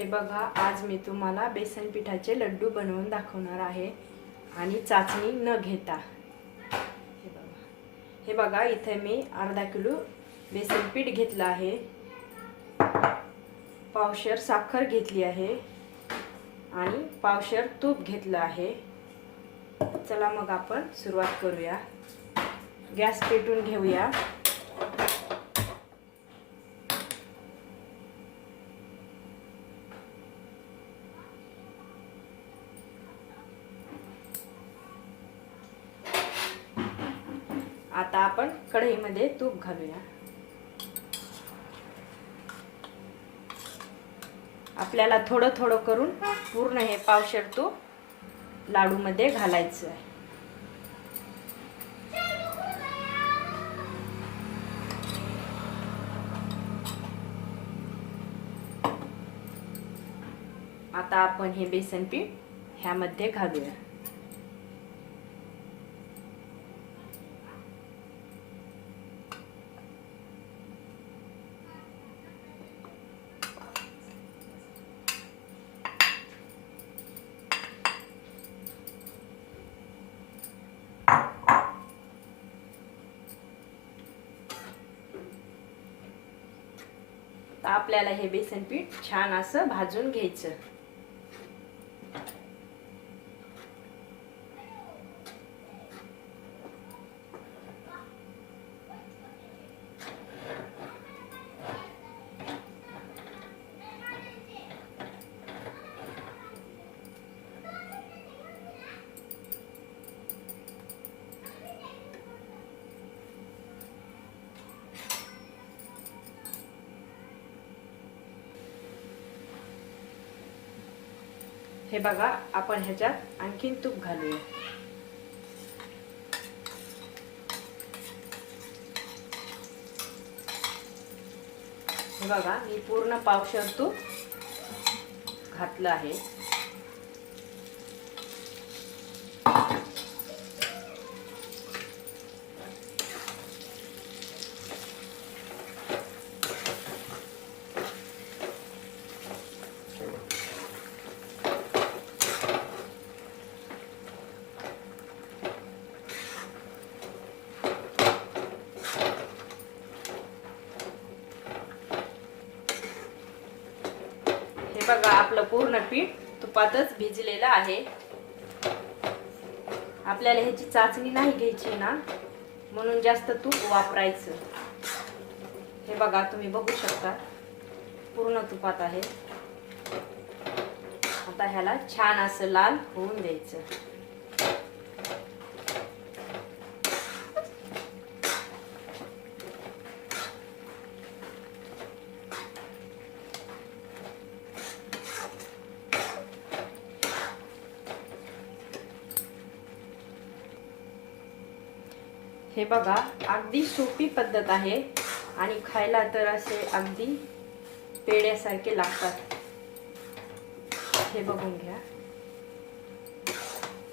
हे बघा आज मी तुम्हाला बेसन पिठाचे लड्डू बनवून दाखवणार आहे आणि चाचणी न घेता. हे बघा. हे बघा इथे मी अर्धा किलो बेसन पीठ घेतलं आहे. पावशर साखर घेतली आहे आणि पावशर तूप घेतलं आहे. चला मग आपण सुरुवात करूया. गॅस पेटून घेऊया. आता आपण कढईमध्ये तूप घालूया. आपल्याला थोडं थोडं करून पूर्ण हे पावशर तूप लाडूमध्ये घालायचं आहे. आता आपण हे बेसन पीठ ह्यामध्ये घालूया तर आपल्याला हे बेसन पीठ छान असं भाजून घ्यायचं. हे बघा आपण ह्याच्यात आणखीन तूप घालूया. हे बघा मी पूर्ण पावशर तूप घातलं आहे हे बघा आपलं पूर्ण पीठ तुपातच भिजलेलं आहे. आपल्याला ह्याची चाचणी नाही घ्यायची ना म्हणून जास्त तूप वापरायचं. हे बघा तुम्ही बघू शकता पूर्ण तुपात आहे. आता ह्याला छान असं लाल होऊन द्यायचं. हे बघा अगदी सोपी पद्धत आहे. आणि खायला तर असे अगदी पेड्यासारखे लागतात. हे बघून घ्या.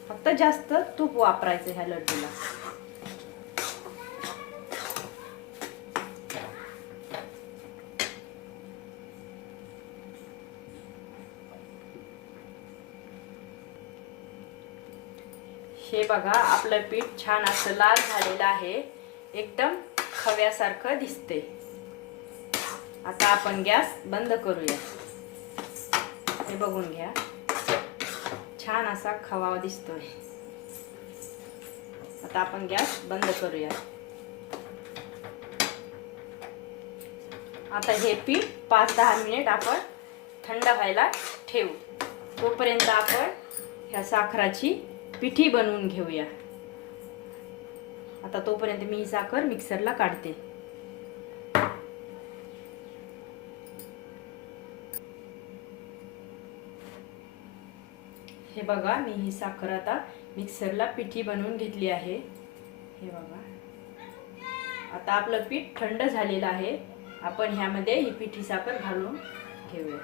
फक्त जास्त तूप वापरायचं ह्या लड्डूला. हे बघा आपलं पीठ छान असं लाल झालेलं आहे. एकदम खव्यासारखं दिसते आता आपण गॅस बंद करूया. हे बघून घ्या. छान असा खवा दिसतोय. आता आपण गॅस बंद करूया. आता हे पीठ पाच दहा मिनिट आपण थंड व्हायला ठेवू. तोपर्यंत आपण ह्या साखराची पिठी बनवून घेऊया. आता तोपर्यंत मी ही साखर मिक्सरला काढते. हे बघा मी ही साखर आता मिक्सरला पिठी बनवून घेतली आहे. हे बघा. आता आपलं पीठ थंड झालेलं आहे. आपण ह्यामध्ये ही पिठी साखर घालून घेऊया.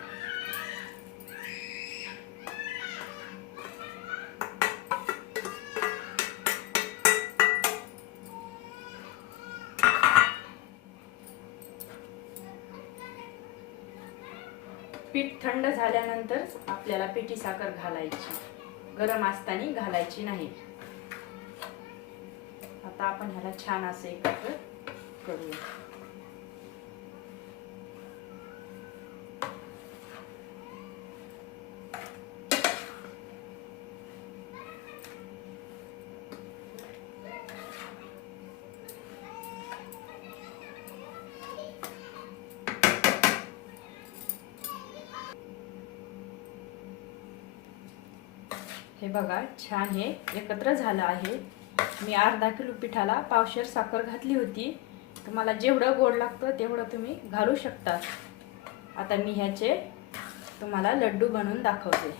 पीठ थंड झाल्यानंतर आपल्याला पिठी साखर घालायची. गरम असताना घालायची नाही. आता आपण ह्याला छान असं एकत्र करूया. हे बघा छान हे एकत्र झालं आहे. मी अर्धा किलो पिठाला पावशेर साखर घातली होती. तुम्हाला जेवढं गोड लागतं तेवढं तुम्ही घालू शकता. आता मी ह्याचे तुम्हाला लड्डू बनवून दाखवते.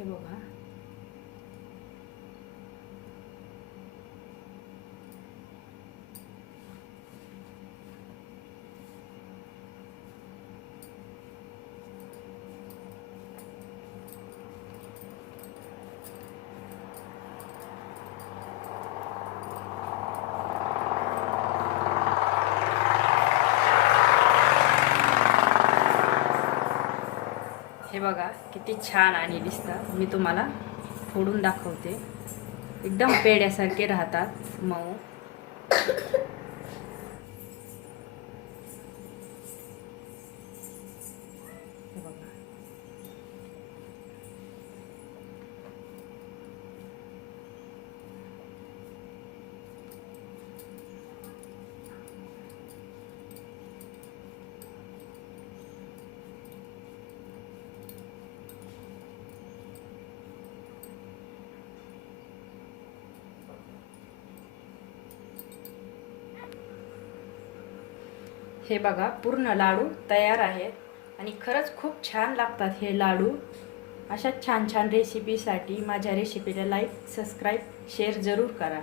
हे बघा हे बघा किती छान आणि दिसतात मी तुम्हाला फोडून दाखवते. एकदम पेड्यासारखे राहतात मऊ हे बघा हे बघा पूर्ण लाडू तयार आहेत. आणि खरंच खूप छान लागतात हे लाडू. अशा छान छान रेसिपीसाठी माझ्या रेसिपीला लाईक सबस्क्राईब शेअर जरूर करा.